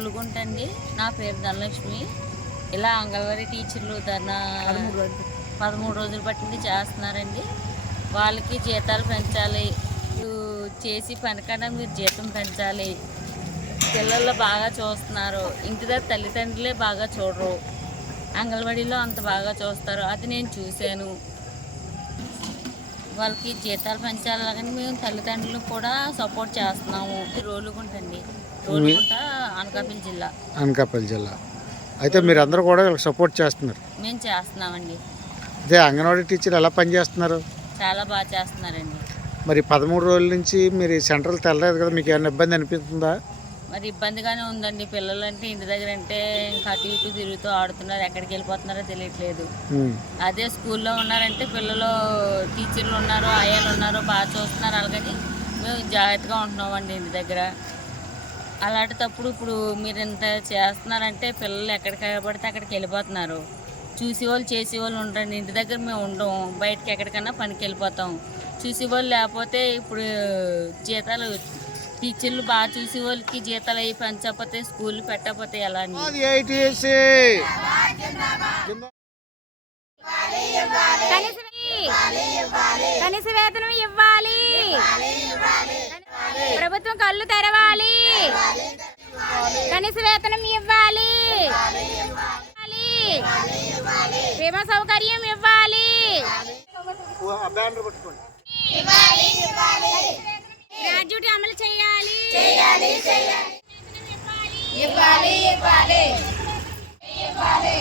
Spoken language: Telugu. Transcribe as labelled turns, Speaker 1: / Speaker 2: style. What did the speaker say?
Speaker 1: రోలుగుంట అండి నా పేరు ధనలక్ష్మి. ఇలా అంగన్వాడీ టీచర్లు ధర్నా పదమూడు రోజులు. పట్టింది చేస్తున్నారండి. వాళ్ళకి జీతాలు పెంచాలి. చేసి పని కన్నా మీరు జీతం పెంచాలి. పిల్లలు బాగా చూస్తున్నారు. ఇంటి దగ్గర తల్లిదండ్రులే బాగా చూడరు. అంగన్వాడీలో అంత బాగా చూస్తారు. అది నేను చూశాను. వాళ్ళకి జీతాలు పెంచాలని మేము తల్లిదండ్రులు కూడా సపోర్ట్ చేస్తున్నాము. రోలుగుంటండి రోలుగుంట అనకాపల్లి జిల్లా.
Speaker 2: అనకాపల్లి జిల్లా. అయితే మీరు అందరూ కూడా వీళ్ళకి సపోర్ట్ చేస్తున్నారు.
Speaker 1: మేము చేస్తున్నామండి.
Speaker 2: అదే అంగన్వాడీ టీచర్ ఎలా పనిచేస్తున్నారు?
Speaker 1: చాలా బాగా చేస్తున్నారండి.
Speaker 2: మరి పదమూడు రోజుల నుంచి మీరు సెంట్రల్ తెల్లలేదు కదా మీకు ఏమైనా ఇబ్బంది అనిపిస్తుందా?
Speaker 1: మరి ఇబ్బందిగానే ఉందండి. పిల్లలు అంటే ఇంటి దగ్గర అంటే ఇంకా అటు ఇటు తిరుగుతూ ఆడుతున్నారు. ఎక్కడికి వెళ్ళిపోతున్నారో తెలియట్లేదు. అదే స్కూల్లో ఉన్నారంటే పిల్లలు టీచర్లు ఉన్నారు ఆయాలు ఉన్నారు బాగా చూస్తున్నారు. అలాగని మేము జాగ్రత్తగా ఉంటున్నామండి ఇంటి దగ్గర. అలాంటప్పుడు ఇప్పుడు మీరు ఇంత చేస్తున్నారంటే పిల్లలు ఎక్కడికి పడితే అక్కడికి వెళ్ళిపోతున్నారు. చూసి వాళ్ళు చేసే వాళ్ళు ఉంటారండి ఇంటి దగ్గర మేము ఉండం బయటకి ఎక్కడికైనా పనికి వెళ్ళిపోతాం. చూసి వాళ్ళు లేకపోతే ఇప్పుడు జీతాలు టీచర్లు బాగా చూసి వాళ్ళకి జీతాలు అవి పెంచకపోతే స్కూల్ పెట్టకపోతే ఎలా.
Speaker 3: కనీస వేతనం ఇవ్వాలి. ప్రభుత్వం కళ్ళు తెరవాలి. కనీస వేతనం ఇవ్వాలి. బీమా సౌకర్యం ఇవ్వాలి.
Speaker 2: ఓ, ఆ బ్యానర్ పట్టుకోండి
Speaker 3: గ్రాడ్యుయేట్ అమలు చేయాలి
Speaker 4: ఇవ్వాలి ఇవ్వాలి ఇవ్వాలి